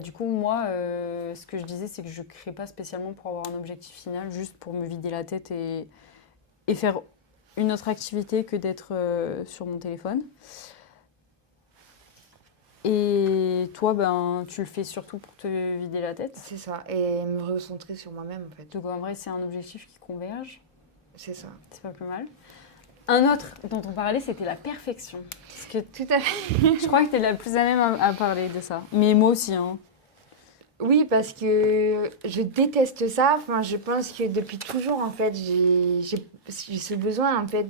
Du coup, moi, ce que je disais, c'est que je ne crée pas spécialement pour avoir un objectif final, juste pour me vider la tête et faire une autre activité que d'être sur mon téléphone. Et toi, tu le fais surtout pour te vider la tête. C'est ça, et me recentrer sur moi-même, en fait. Donc en vrai, c'est un objectif qui converge. C'est ça. C'est pas plus mal. Un autre dont on parlait, c'était la perfection. Parce que Tout à fait. je crois que tu es la plus à même à parler de ça. Mais moi aussi, hein. Oui, parce que je déteste ça. Enfin, je pense que depuis toujours, en fait, j'ai ce besoin, en fait,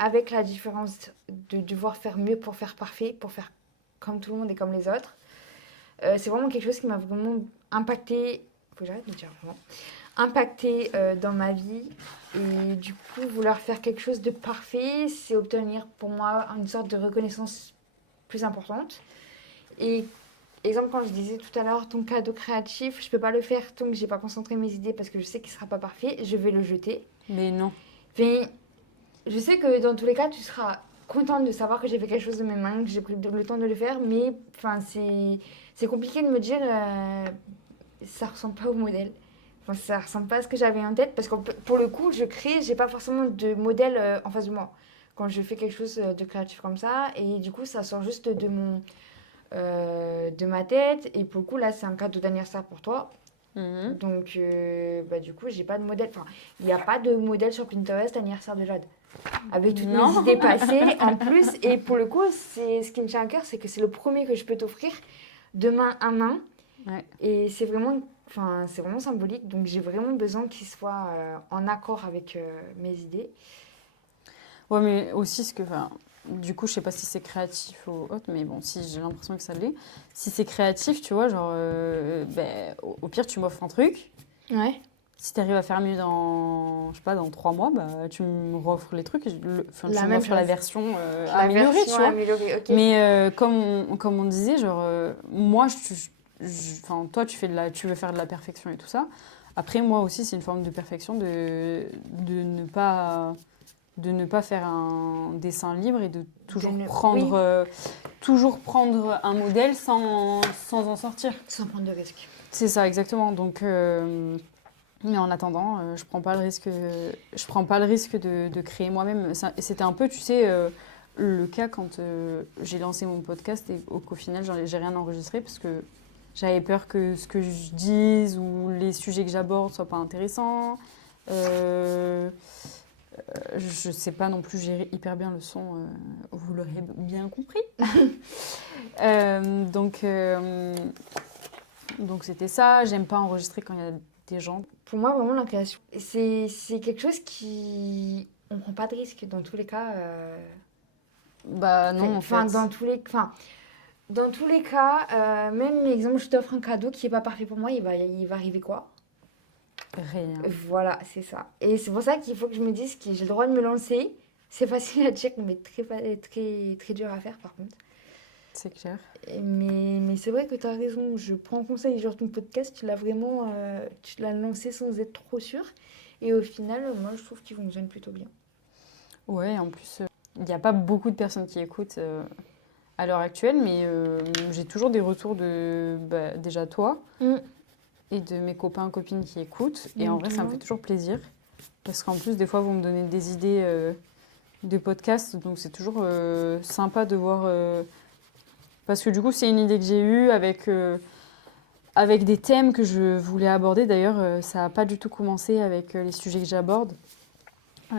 avec la différence de devoir faire mieux pour faire parfait, pour faire comme tout le monde et comme les autres. C'est vraiment quelque chose qui m'a vraiment impacté. Faut que j'arrête de dire vraiment. Impacté dans ma vie. Et du coup, vouloir faire quelque chose de parfait, c'est obtenir pour moi une sorte de reconnaissance plus importante. Et exemple, quand je disais tout à l'heure, ton cadeau créatif, je peux pas le faire tant que j'ai pas concentré mes idées parce que je sais qu'il sera pas parfait, je vais le jeter. Mais non. Mais je sais que dans tous les cas, tu seras contente de savoir que j'ai fait quelque chose de mes mains, que j'ai pris le temps de le faire, mais enfin, c'est compliqué de me dire ça ressemble pas au modèle. Enfin, ça ressemble pas à ce que j'avais en tête parce que pour le coup, je crée, j'ai pas forcément de modèle en face de moi quand je fais quelque chose de créatif comme ça, et du coup, ça sort juste de ma tête, et pour le coup, là, c'est un cadeau d'anniversaire pour toi. Donc, du coup, j'ai pas de modèle. Enfin, il n'y a pas de modèle sur Pinterest anniversaire de Jade. Avec toutes mes idées passées en plus. Et pour le coup, ce qui me tient à cœur, c'est que c'est le premier que je peux t'offrir de main à main. Ouais. Et c'est vraiment symbolique. Donc, j'ai vraiment besoin qu'il soit en accord avec mes idées. Ouais, mais aussi, du coup, je sais pas si c'est créatif ou autre, mais bon, si j'ai l'impression que ça l'est. Si c'est créatif, tu vois, genre, au pire, tu m'offres un truc. Ouais. Si tu arrives à faire mieux dans 3 mois, tu me offres les trucs. Tu m'offres la version améliorée, tu vois. Améliorée, ok. Mais comme on disait, genre, moi, toi, tu veux faire de la perfection et tout ça. Après, moi aussi, c'est une forme de perfection de ne pas faire un dessin libre et de toujours prendre un modèle sans en sortir. Sans prendre de risques. C'est ça, exactement. Donc, mais en attendant, je prends pas le risque de créer moi-même. C'était un peu, tu sais, le cas quand j'ai lancé mon podcast et qu'au final, j'ai rien enregistré parce que j'avais peur que ce que je dise ou les sujets que j'aborde soient pas intéressants. Je sais pas non plus gérer hyper bien le son, vous l'aurez bien compris. Donc c'était ça, j'aime pas enregistrer quand il y a des gens. Pour moi, vraiment, la création, c'est quelque chose qui... On prend pas de risque dans tous les cas. Bah non, en Enfin, fait. dans tous les cas, même exemple, je t'offre un cadeau qui est pas parfait pour moi, il va arriver quoi? Rien. Voilà, c'est ça. Et c'est pour ça qu'il faut que je me dise que j'ai le droit de me lancer. C'est facile à dire, mais très dur à faire par contre. C'est clair. Mais c'est vrai que tu as raison. Je prends conseil sur ton podcast. Tu l'as lancé sans être trop sûr. Et au final, moi, je trouve qu'il fonctionne plutôt bien. Ouais, en plus, il n'y a pas beaucoup de personnes qui écoutent à l'heure actuelle, mais j'ai toujours des retours de déjà toi et de mes copains, copines qui écoutent. Et en vrai, ça me fait toujours plaisir. Parce qu'en plus, des fois, vous me donnez des idées de podcasts. Donc, c'est toujours sympa de voir... parce que du coup, c'est une idée que j'ai eue avec des thèmes que je voulais aborder. D'ailleurs, ça n'a pas du tout commencé avec les sujets que j'aborde.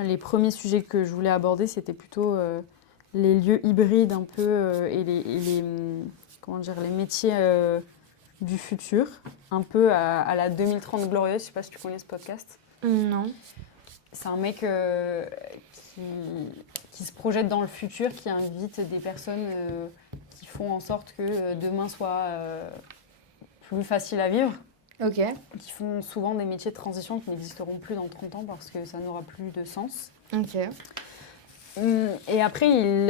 Les premiers sujets que je voulais aborder, c'était plutôt les lieux hybrides un peu et comment dire, les métiers du futur, un peu à la 2030 glorieuse. Je ne sais pas si tu connais ce podcast. Non. C'est un mec qui se projette dans le futur, qui invite des personnes qui font en sorte que demain soit plus facile à vivre. Ok. Qui font souvent des métiers de transition qui n'existeront plus dans 30 ans parce que ça n'aura plus de sens. Ok. Et après, il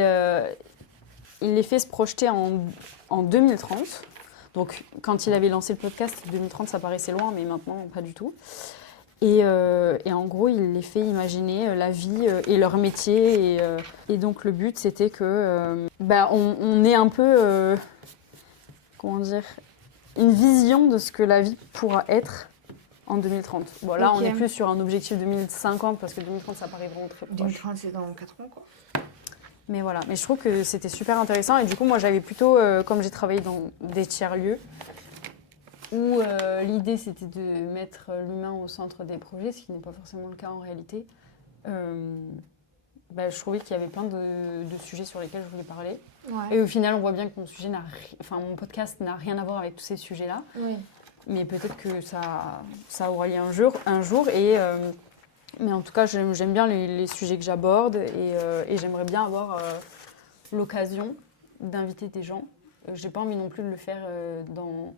les fait se projeter en 2030. Donc, quand il avait lancé le podcast, 2030, ça paraissait loin, mais maintenant, pas du tout. Et en gros, il les fait imaginer la vie et leur métier. Et donc, le but, c'était que on ait un peu, comment dire, une vision de ce que la vie pourra être en 2030. Bon, là, on est plus sur un objectif 2050 parce que 2030, ça paraît vraiment très proche. 2030, c'est dans 4 ans, quoi. Mais voilà, mais je trouve que c'était super intéressant. Et du coup, moi, j'avais plutôt, comme j'ai travaillé dans des tiers-lieux, où l'idée, c'était de mettre l'humain au centre des projets, ce qui n'est pas forcément le cas en réalité. Je trouvais qu'il y avait plein de sujets sur lesquels je voulais parler. Ouais. Et au final, on voit bien que mon podcast n'a rien à voir avec tous ces sujets-là. Oui. Mais peut-être que ça aura lieu un jour. Mais en tout cas, j'aime bien les sujets que j'aborde et j'aimerais bien avoir l'occasion d'inviter des gens. J'ai pas envie non plus de le faire dans...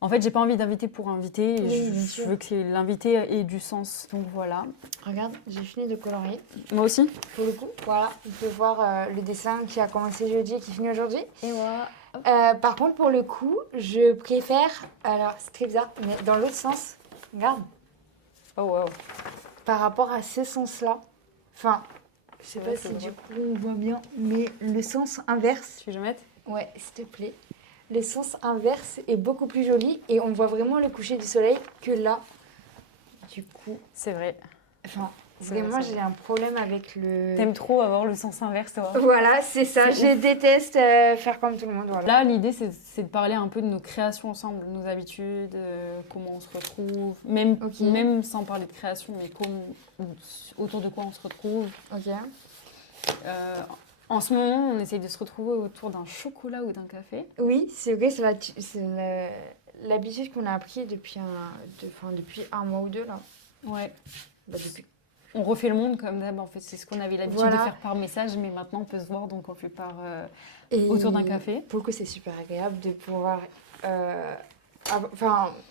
En fait, j'ai pas envie d'inviter pour inviter. Oui, Je veux que l'invité ait du sens. Donc voilà. Regarde, j'ai fini de colorier. Moi aussi. Pour le coup, voilà, on peut voir le dessin qui a commencé jeudi et qui finit aujourd'hui. Et voilà. Par contre, pour le coup, je préfère... Alors, c'est très bizarre, mais dans l'autre sens, regarde. Oh wow. Par rapport à ce sens-là, enfin, je sais Ouais, pas c'est si drôle. du coup on voit bien, mais le sens inverse... Tu veux que je mette ? Ouais, s'il te plaît. Le sens inverse est beaucoup plus joli et on voit vraiment le coucher du soleil que là. Du coup, C'est vrai. enfin, C'est vrai, vraiment, c'est j'ai un problème avec le... T'aimes trop avoir le sens inverse, toi. Voilà, c'est ça. C'est Je déteste faire comme tout le monde. Voilà. Là, l'idée, c'est de parler un peu de nos créations ensemble, nos habitudes, comment on se retrouve, même sans parler de création, mais autour de quoi on se retrouve. Ok. En ce moment, on essaye de se retrouver autour d'un chocolat ou d'un café. Oui, c'est vrai, c'est l'habitude qu'on a appris depuis un mois ou deux, là. Ouais. Depuis. On refait le monde comme d'hab, en fait. C'est ce qu'on avait l'habitude de faire par message, mais maintenant, on peut se voir, donc on fait autour d'un café. Pour le coup, c'est super agréable de pouvoir...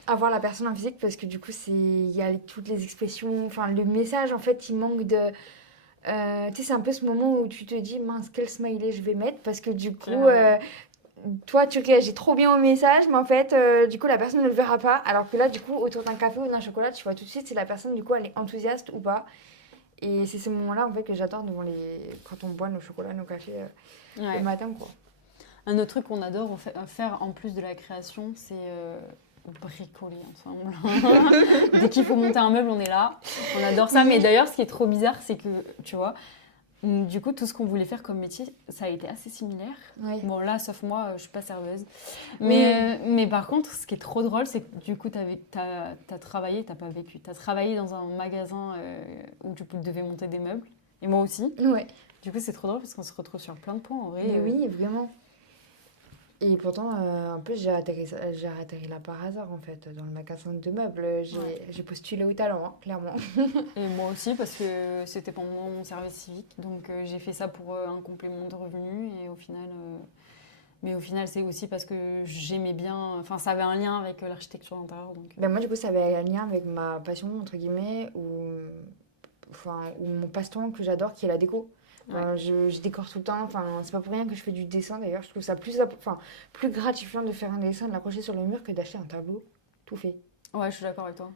avoir la personne en physique parce que du coup il y a toutes les expressions, enfin le message en fait il manque de tu sais, c'est un peu ce moment où tu te dis mince quel smiley je vais mettre parce que du coup toi tu réagis trop bien au message mais en fait du coup la personne ne le verra pas alors que là du coup autour d'un café ou d'un chocolat tu vois tout de suite si la personne du coup elle est enthousiaste ou pas et c'est ce moment là en fait que j'adore quand on boit nos chocolats, nos cafés le matin quoi. Un autre truc qu'on adore faire en plus de la création, c'est bricoler ensemble. Dès qu'il faut monter un meuble, on est là. On adore ça. Mais d'ailleurs, ce qui est trop bizarre, c'est que, tu vois, Du coup, tout ce qu'on voulait faire comme métier, ça a été assez similaire. Ouais. Bon, là, sauf moi, je suis pas serveuse. Oui. Mais par contre, ce qui est trop drôle, c'est que du coup, t'as travaillé, t'as pas vécu. T'as travaillé dans un magasin où tu devais monter des meubles. Et moi aussi. Ouais. Du coup, c'est trop drôle parce qu'on se retrouve sur plein de points en vrai. Mais oui, vraiment. Et pourtant, en plus, j'ai atterri là par hasard, en fait, dans le magasin de meubles. J'ai postulé au talent, hein, clairement. Et moi aussi, parce que c'était pendant mon service civique. Donc, j'ai fait ça pour un complément de revenus. Et au final... Mais au final, c'est aussi parce que j'aimais bien... Enfin, ça avait un lien avec l'architecture d'intérieur. Donc... Ben moi, du coup, ça avait un lien avec ma passion, entre guillemets, ou mon passe-temps que j'adore, qui est la déco. Enfin, je décore tout le temps. Enfin, c'est pas pour rien que je fais du dessin, d'ailleurs. Je trouve ça plus gratifiant de faire un dessin, de l'accrocher sur le mur que d'acheter un tableau tout fait. Ouais, je suis d'accord avec toi.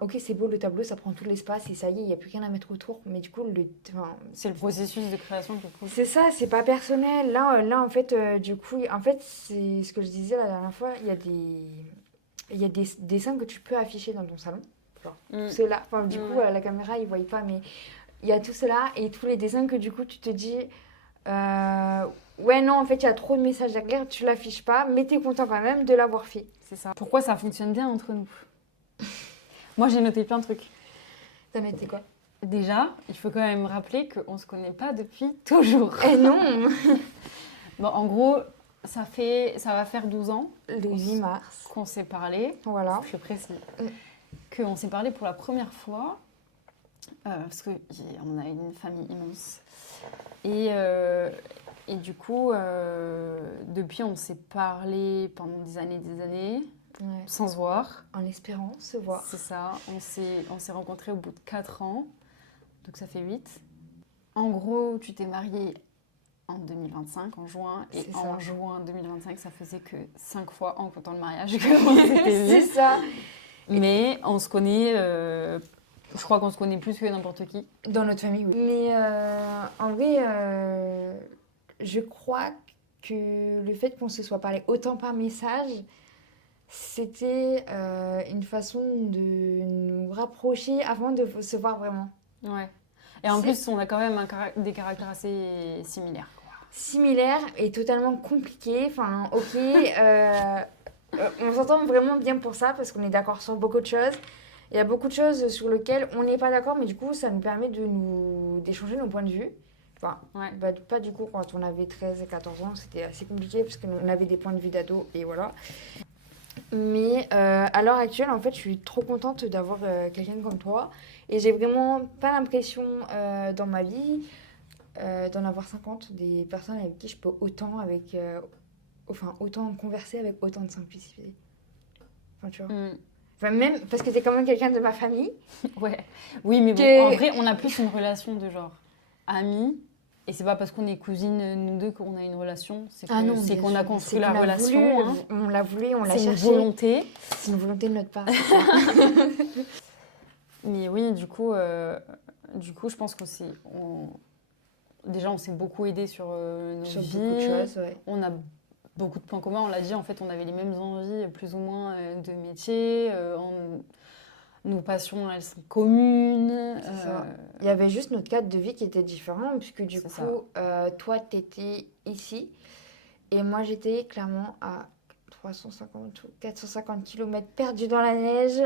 Ok, c'est beau le tableau, ça prend tout l'espace et ça y est, il n'y a plus rien à mettre autour. Mais du coup, c'est le processus de création qui est cool. C'est ça, c'est pas personnel. Là en fait, du coup, en fait, c'est ce que je disais la dernière fois, il y a des dessins que tu peux afficher dans ton salon. Genre, tout cela. Enfin, du coup, la caméra, ils ne voient pas, mais il y a tout cela et tous les dessins que du coup, tu te dis, ouais, non, en fait, il y a trop de messages à lire, tu l'affiches pas, mais tu es content quand même de l'avoir fait. C'est ça. Pourquoi ça fonctionne bien entre nous? Moi, j'ai noté plein de trucs. T'as noté quoi? Déjà, il faut quand même rappeler qu'on ne se connaît pas depuis toujours. Eh non. Bon, en gros, ça va faire 12 ans. Le 8 mars. Qu'on s'est parlé. Voilà. Je précise. Qu'on s'est parlé pour la première fois. Parce qu'on a une famille immense. Et du coup, depuis, on s'est parlé pendant des années. Ouais. Sans se voir. En espérant se voir. C'est ça. On s'est rencontrés au bout de 4 ans. Donc ça fait 8. En gros, tu t'es mariée en 2025, en juin. Et en juin 2025, ça faisait que 5 fois en comptant le mariage qu'on s'était C'est ça. Mais on se connaît... je crois qu'on se connaît plus que n'importe qui. Dans notre famille, oui. Mais en vrai, je crois que le fait qu'on se soit parlé autant par message... C'était une façon de nous rapprocher avant de se voir vraiment. Ouais. Et en plus, on a quand même des caractères assez similaires. Similaires et totalement compliqués. Enfin, ok. On s'entend vraiment bien pour ça parce qu'on est d'accord sur beaucoup de choses. Il y a beaucoup de choses sur lesquelles on n'est pas d'accord, mais du coup, ça nous permet d'échanger nos points de vue. Enfin, pas du coup quand on avait 13 et 14 ans, c'était assez compliqué parce qu'on avait des points de vue d'ado et voilà. Mais à l'heure actuelle, en fait, je suis trop contente d'avoir quelqu'un comme toi. Et j'ai vraiment pas l'impression dans ma vie d'en avoir 50, des personnes avec qui je peux autant converser avec autant de simplicité. Enfin, tu vois. Enfin, même parce que t'es quand même quelqu'un de ma famille. Ouais. Oui, mais bon, en vrai, on a plus une relation de genre amis. Et c'est pas parce qu'on est cousines, nous deux, qu'on a une relation. C'est qu'on a construit la relation. On l'a voulu, on l'a cherché. C'est une volonté. C'est une volonté de notre part. Mais oui, du coup, je pense qu'on s'est... Déjà, on s'est beaucoup aidé sur nos vies. Sur beaucoup de choses, ouais. On a beaucoup de points communs. On l'a dit, en fait, on avait les mêmes envies, plus ou moins, de métier. Nos passions, elles sont communes. C'est ça. Il y avait juste notre cadre de vie qui était différent, puisque du coup, toi, t'étais ici, et moi, j'étais clairement à 350 ou 450 km perdus dans la neige.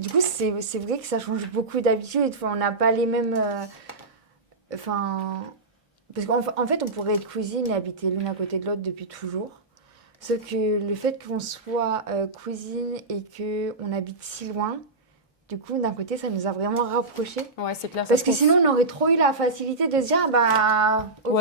Du coup, c'est vrai que ça change beaucoup d'habitude. Enfin, on n'a pas les mêmes... parce qu'en fait, on pourrait être cousines et habiter l'une à côté de l'autre depuis toujours. Sauf que le fait qu'on soit cousine et qu'on habite si loin, du coup, d'un côté, ça nous a vraiment rapprochés. Ouais, c'est clair. Parce que sinon, on aurait trop eu la facilité de se dire, ok,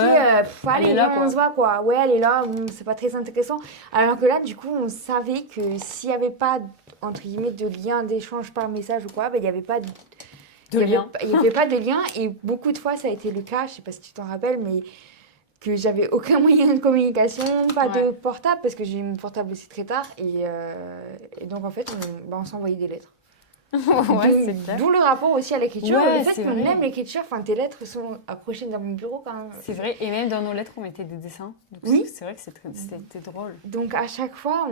allez, là, on se voit, quoi. Ouais, elle est là, c'est pas très intéressant. Alors que là, du coup, on savait que s'il n'y avait pas, entre guillemets, de lien d'échange par message ou quoi, il n'y avait pas de lien. Il n'y avait pas de lien. Et beaucoup de fois, ça a été le cas, je sais pas si tu t'en rappelles, mais... que j'avais aucun moyen de communication, pas de portable, parce que j'ai eu mon portable aussi très tard. Et donc, en fait, on s'envoyait des lettres. C'est clair. D'où le rapport aussi à l'écriture. Ouais, le fait qu'on aime l'écriture, tes lettres sont accrochées dans mon bureau quand même. C'est vrai, et même dans nos lettres, on mettait des dessins. Donc c'est vrai que c'était drôle. Donc, à chaque fois,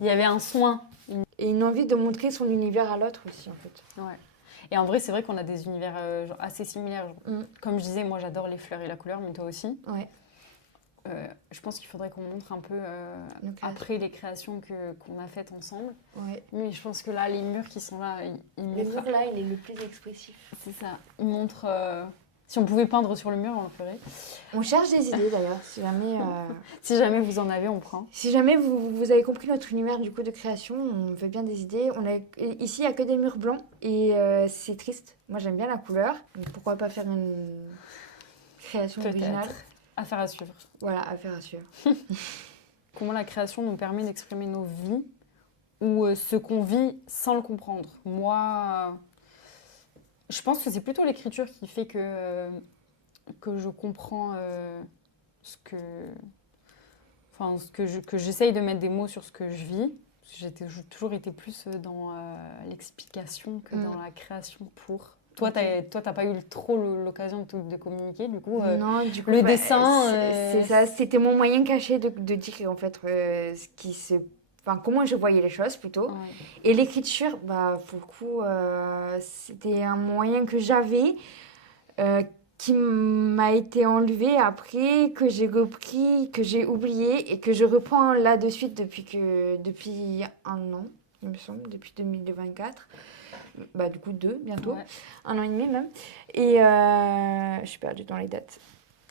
il y avait un soin. Et une envie de montrer son univers à l'autre aussi, en fait. Ouais. Et en vrai, c'est vrai qu'on a des univers genre, assez similaires. Genre, Mm. comme je disais, moi j'adore les fleurs et la couleur, mais toi aussi. Ouais. Je pense qu'il faudrait qu'on montre un peu Nos créations. après les créations qu'on a faites ensemble. Ouais. Mais je pense que là, les murs qui sont là, ils Le montrent. mur là, il est le plus expressif. C'est ça. Ils montrent. Si on pouvait peindre sur le mur, on le ferait. On cherche des idées d'ailleurs, Si jamais vous en avez, on prend. si jamais vous avez compris notre univers du coup de création, on veut bien des idées. Ici, il n'y a que des murs blancs et c'est triste. Moi, j'aime bien la couleur. Donc, pourquoi pas faire une création originale? Peut-être. Affaire à suivre. Voilà, affaire à suivre. Comment la création nous permet d'exprimer nos vies ou ce qu'on vit sans le comprendre. Moi, je pense que c'est plutôt l'écriture qui fait que je comprends que j'essaye de mettre des mots sur ce que je vis. J'ai toujours été plus dans l'explication que dans la création pour. Toi, t'as pas eu trop l'occasion de communiquer, du coup. Non, du coup, le dessin. c'est ça, c'était mon moyen caché de dire en fait ce qui se. Enfin, comment je voyais les choses plutôt. Ouais. Et l'écriture, bah, pour le coup, c'était un moyen que j'avais qui m'a été enlevé après, que j'ai repris, que j'ai oublié et que je reprends là de suite depuis un an, il me semble, depuis 2024. Bah, du coup, bientôt. Ouais. 1 an et demi même. Et je suis perdue dans les dates.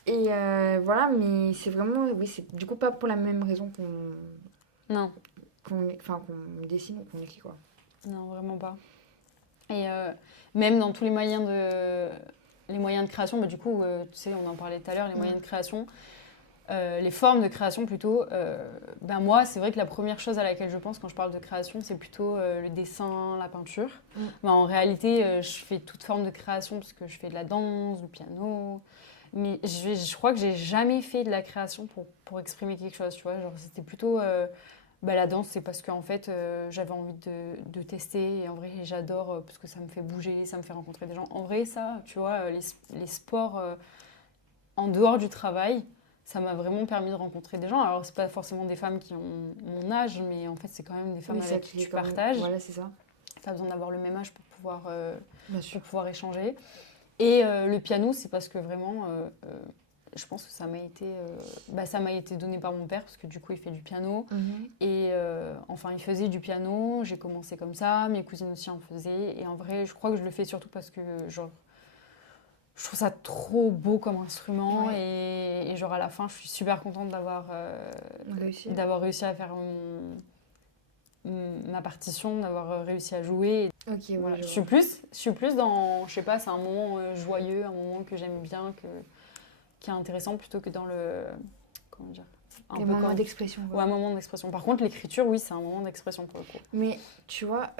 Et voilà, mais c'est vraiment, oui, c'est du coup pas pour la même raison Non. qu'on dessine ou qu'on écrit, quoi. Non, vraiment pas. Et même dans tous les moyens de création, bah, du coup, tu sais, on en parlait tout à l'heure, les moyens de création, les formes de création plutôt. Ben moi, c'est vrai que la première chose à laquelle je pense quand je parle de création, c'est plutôt le dessin, la peinture. Ben, en réalité, je fais toute forme de création parce que je fais de la danse, du piano. Mais je crois que j'ai jamais fait de la création pour exprimer quelque chose, tu vois. Genre, c'était plutôt... bah, la danse, c'est parce qu'en fait, j'avais envie de tester. Et en vrai, j'adore parce que ça me fait bouger, ça me fait rencontrer des gens. En vrai, ça, tu vois, les sports en dehors du travail, ça m'a vraiment permis de rencontrer des gens. Alors, c'est pas forcément des femmes qui ont mon âge, mais en fait, c'est quand même des femmes avec qui tu partages. Voilà, c'est ça. Tu as besoin d'avoir le même âge pour Bien sûr. pouvoir échanger. Et le piano, c'est parce que vraiment... je pense que ça m'a été donné par mon père parce que du coup il fait du piano et enfin il faisait du piano, j'ai commencé comme ça, mes cousines aussi en faisaient et en vrai je crois que je le fais surtout parce que genre je trouve ça trop beau comme instrument et genre à la fin je suis super contente d'avoir réussi à faire ma partition, d'avoir réussi à jouer. Ok, Voilà. ouais, Je suis plus dans, je sais pas, c'est un moment joyeux, un moment que j'aime bien, qui est intéressant plutôt que dans le... Comment dire un moment d'expression. Ouais, un moment d'expression. Par contre, l'écriture, oui, c'est un moment d'expression pour le coup. Mais tu vois,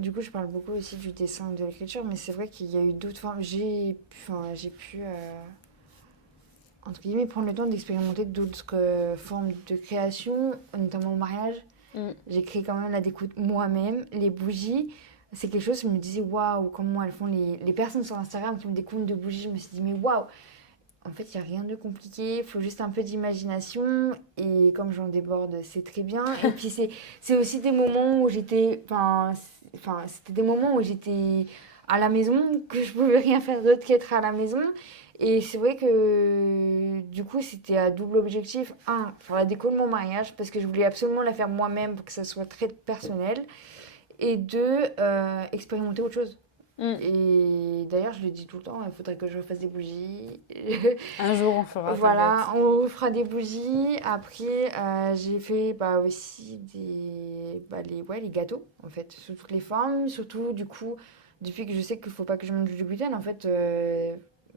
du coup, je parle beaucoup aussi du dessin et de l'écriture, mais c'est vrai qu'il y a eu d'autres formes. J'ai pu, entre guillemets, prendre le temps d'expérimenter d'autres formes de création, notamment le mariage. J'ai créé quand même la déco moi-même, les bougies. C'est quelque chose, je me disais, waouh, comment elles font les personnes sur Instagram qui ont des comptes de bougies. Je me suis dit, mais waouh, en fait, il n'y a rien de compliqué, il faut juste un peu d'imagination. Et comme j'en déborde, c'est très bien. Et puis, c'est aussi des moments où j'étais. C'était des moments où j'étais à la maison, que je pouvais rien faire d'autre qu'être à la maison. Et c'est vrai que du coup, c'était à double objectif. Un, faire la déco de mon mariage, parce que je voulais absolument la faire moi-même pour que ça soit très personnel. Et deux, expérimenter autre chose. Et d'ailleurs, je le dis tout le temps, il faudrait que je fasse des bougies. Un jour, on fera. Voilà, on refera des bougies. Après, j'ai fait aussi les gâteaux, en fait, sous toutes les formes. Surtout, du coup, depuis que je sais qu'il ne faut pas que je mange du gluten, en fait,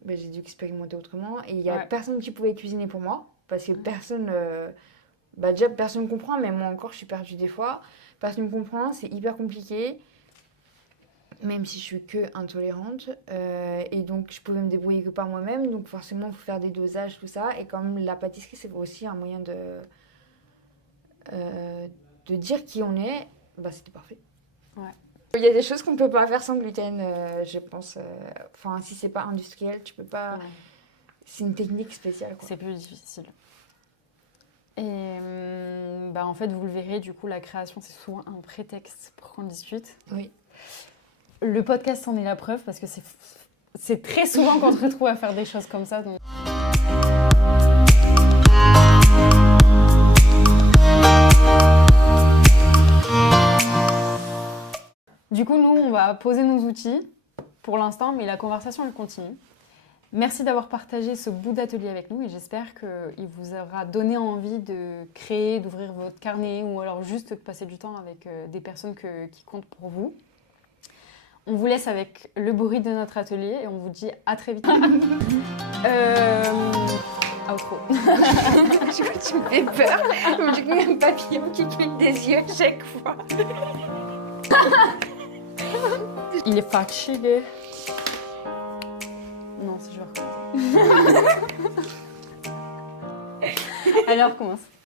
j'ai dû expérimenter autrement. Et il n'y a personne qui pouvait cuisiner pour moi, parce que personne... déjà, personne ne comprend, mais moi encore, je suis perdue des fois. Personne ne comprend, c'est hyper compliqué. Même si je suis que intolérante. Et donc, je pouvais me débrouiller que par moi-même. Donc, forcément, il faut faire des dosages, tout ça. Et comme la pâtisserie, c'est aussi un moyen de dire qui on est, c'était parfait. Ouais. Il y a des choses qu'on ne peut pas faire sans gluten, je pense. Enfin, si c'est pas industriel, tu peux pas... Ouais. C'est une technique spéciale, quoi. C'est plus difficile. Et en fait, vous le verrez, du coup, la création, c'est souvent un prétexte pour qu'on discute. Oui. Le podcast en est la preuve parce que c'est très souvent qu'on se retrouve à faire des choses comme ça. Donc... Du coup, nous, on va poser nos outils pour l'instant, mais la conversation, elle continue. Merci d'avoir partagé ce bout d'atelier avec nous et j'espère qu'il vous aura donné envie de créer, d'ouvrir votre carnet ou alors juste de passer du temps avec des personnes qui comptent pour vous. On vous laisse avec le bruit de notre atelier et on vous dit à très vite. Outro. Je crois que tu me fais peur. J'ai comme un papillon qui cligne des yeux à chaque fois. Il est fatigué. Non, c'est je vais recommencer. Alors, commence.